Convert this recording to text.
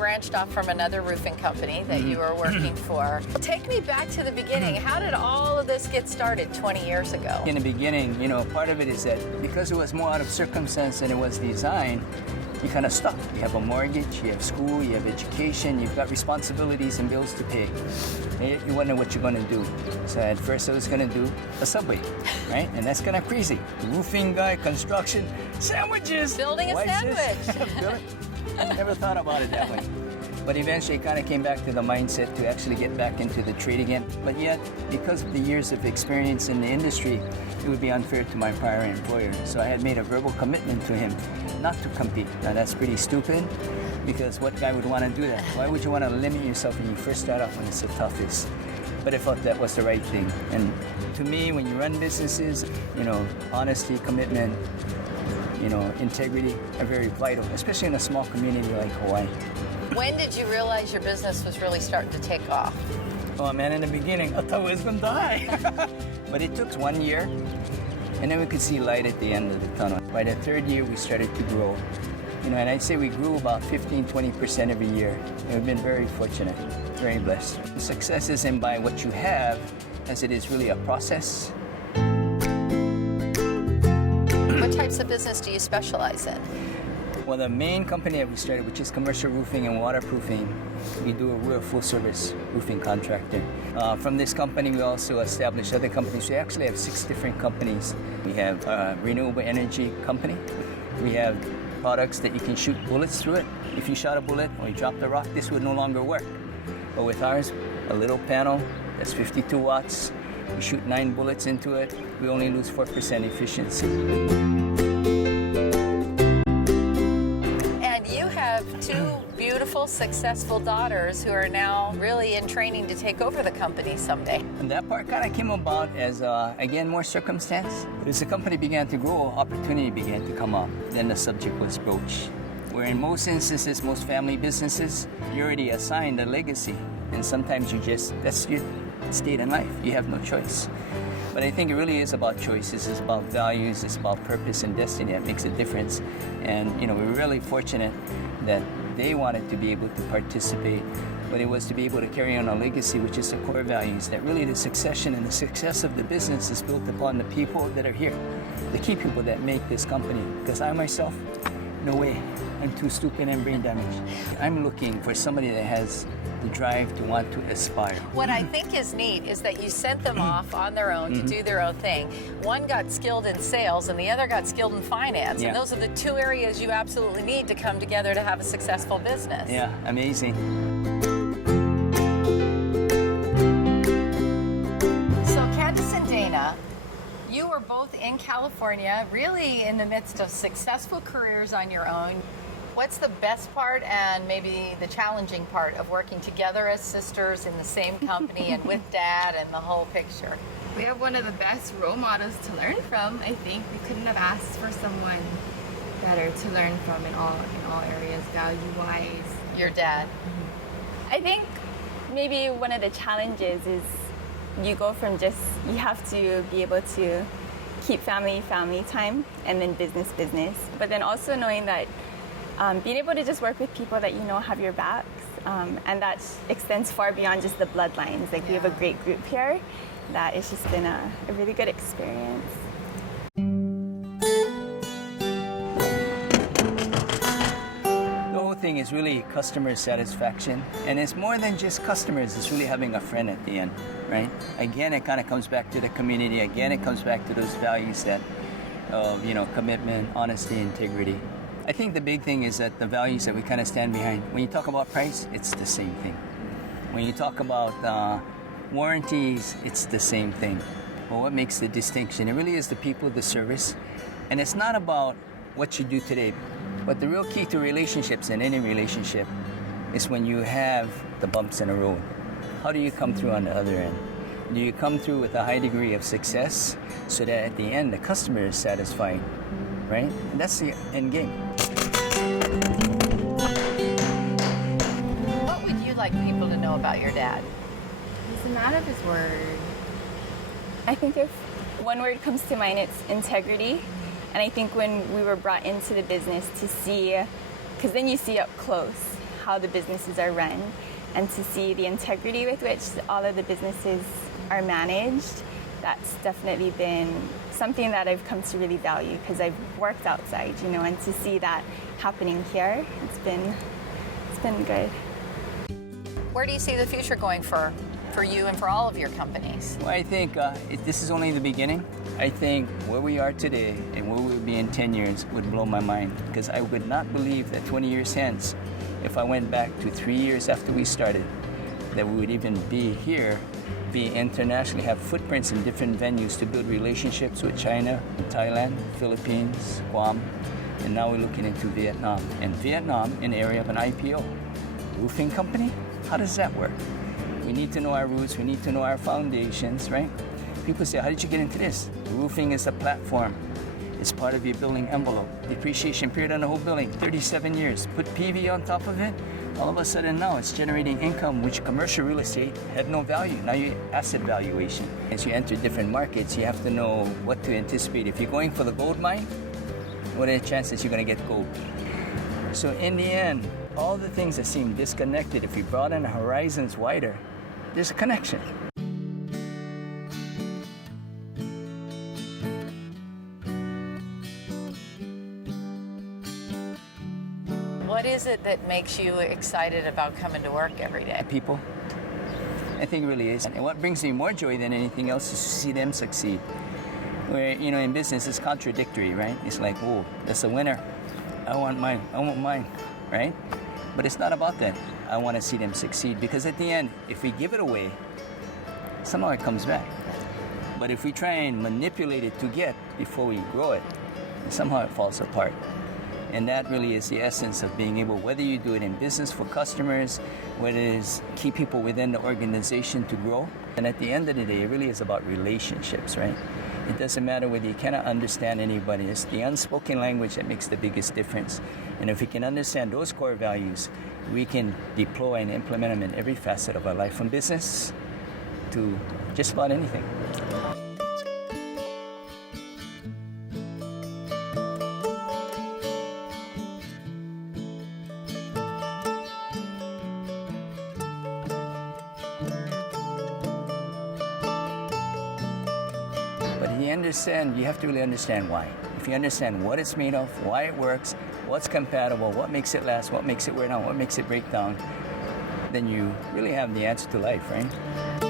branched off from another roofing company that you were working for. Take me back to the beginning. How did all of this get started 20 years ago? In the beginning, part of it is that because it was more out of circumstance than it was design, you're kind of stuck. You have a mortgage, you have school, you have education, you've got responsibilities and bills to pay. And you wonder what you're going to do. So at first I was going to do a Subway, right? And that's kind of crazy. Roofing guy, construction, sandwiches. Building a sandwich. I never thought about it that way. But eventually it kind of came back to the mindset to actually get back into the trade again. But yet, because of the years of experience in the industry, it would be unfair to my prior employer. So I had made a verbal commitment to him not to compete. Now that's pretty stupid, because what guy would want to do that? Why would you want to limit yourself when you first start off when it's the toughest? But I thought that was the right thing. And to me, when you run businesses, honesty, commitment, integrity are very vital, especially in a small community like Hawaii. When did you realize your business was really starting to take off? Oh man, in the beginning, I thought I was gonna die. But it took 1 year, and then we could see light at the end of the tunnel. By the third year, we started to grow. And I'd say we grew about 15-20% every year. And we've been very fortunate, very blessed. Success isn't by what you have, as it is really a process. What types of business do you specialize in? Well, the main company that we started, which is commercial roofing and waterproofing, we're a full-service roofing contractor. From this company, we also established other companies. We actually have 6 different companies. We have a renewable energy company. We have products that you can shoot bullets through it. If you shot a bullet or you dropped a rock, this would no longer work. But with ours, a little panel that's 52 watts, you shoot 9 bullets into it, we only lose 4% efficiency. Two beautiful, successful daughters who are now really in training to take over the company someday. And that part kind of came about as, again, more circumstance. But as the company began to grow, opportunity began to come up. Then the subject was broached. Where in most instances, most family businesses, you're already assigned a legacy. And sometimes that's your state in life. You have no choice. But I think it really is about choices, it's about values, it's about purpose and destiny that makes a difference. And we're really fortunate that they wanted to be able to participate, but it was to be able to carry on a legacy, which is the core values, that really the succession and the success of the business is built upon the people that are here, the key people that make this company. Because I myself, no way, I'm too stupid and brain damaged. I'm looking for somebody that has the drive to want to aspire. What I think is neat is that you sent them off on their own to do their own thing. One got skilled in sales and the other got skilled in finance. Yeah. And those are the 2 areas you absolutely need to come together to have a successful business. Yeah, amazing. So Candace and Dana, you were both in California, really in the midst of successful careers on your own. What's the best part and maybe the challenging part of working together as sisters in the same company and with Dad and the whole picture? We have one of the best role models to learn from. I think we couldn't have asked for someone better to learn from in all areas, value-wise. Your dad. I think maybe one of the challenges is you go from you have to be able to keep family time and then business. But then also knowing that being able to just work with people that have your backs, and that extends far beyond just the bloodlines. Like we have a great group here that it's just been a really good experience. The whole thing is really customer satisfaction, and it's more than just customers, it's really having a friend at the end, right? Again, it kind of comes back to the community. Again, it comes back to those values that of commitment, honesty, integrity. I think the big thing is that the values that we kind of stand behind. When you talk about price, it's the same thing. When you talk about warranties, it's the same thing. But what makes the distinction? It really is the people, the service. And it's not about what you do today, but the real key to relationships in any relationship is when you have the bumps in the road. How do you come through on the other end? Do you come through with a high degree of success so that at the end the customer is satisfied, right? And that's the end game. What would you like people to know about your dad? He's a man of his word. I think if one word comes to mind, it's integrity. And I think when we were brought into the business to see, because then you see up close how the businesses are run and to see the integrity with which all of the businesses are managed. That's definitely been something that I've come to really value because I've worked outside, you know, and to see that happening here, it's been good. Where do you see the future going for you and for all of your companies? Well, I think this is only the beginning. I think where we are today and where we'll be in 10 years would blow my mind, because I would not believe that 20 years hence, if I went back to 3 years after we started, that we would even be here, be internationally, have footprints in different venues to build relationships with China, Thailand, Philippines, Guam, and now we're looking into Vietnam. And Vietnam in the area of an IPO. Roofing company? How does that work? We need to know our roots, we need to know our foundations, right? People say, how did you get into this? Roofing is a platform. It's part of your building envelope. Depreciation period on the whole building, 37 years. Put PV on top of it, all of a sudden now it's generating income, which commercial real estate had no value. Now you asset valuation. As you enter different markets, you have to know what to anticipate. If you're going for the gold mine, what are the chances you're gonna get gold? So in the end, all the things that seem disconnected, if you broaden the horizons wider, there's a connection. What is it that makes you excited about coming to work every day? People, I think it really is. And what brings me more joy than anything else is to see them succeed. Where, you know, in business it's contradictory, right? It's like, oh, that's a winner. I want mine, right? But it's not about that. I want to see them succeed, because at the end, if we give it away, somehow it comes back. But if we try and manipulate it to get before we grow it, somehow it falls apart. And that really is the essence of being able, whether you do it in business for customers, whether it is keep people within the organization to grow. And at the end of the day, it really is about relationships, right? It doesn't matter whether you cannot understand anybody. It's the unspoken language that makes the biggest difference. And if we can understand those core values, we can deploy and implement them in every facet of our life, from business to just about anything. You have to really understand why. If you understand what it's made of, why it works, what's compatible, what makes it last, what makes it wear down, what makes it break down, then you really have the answer to life, right?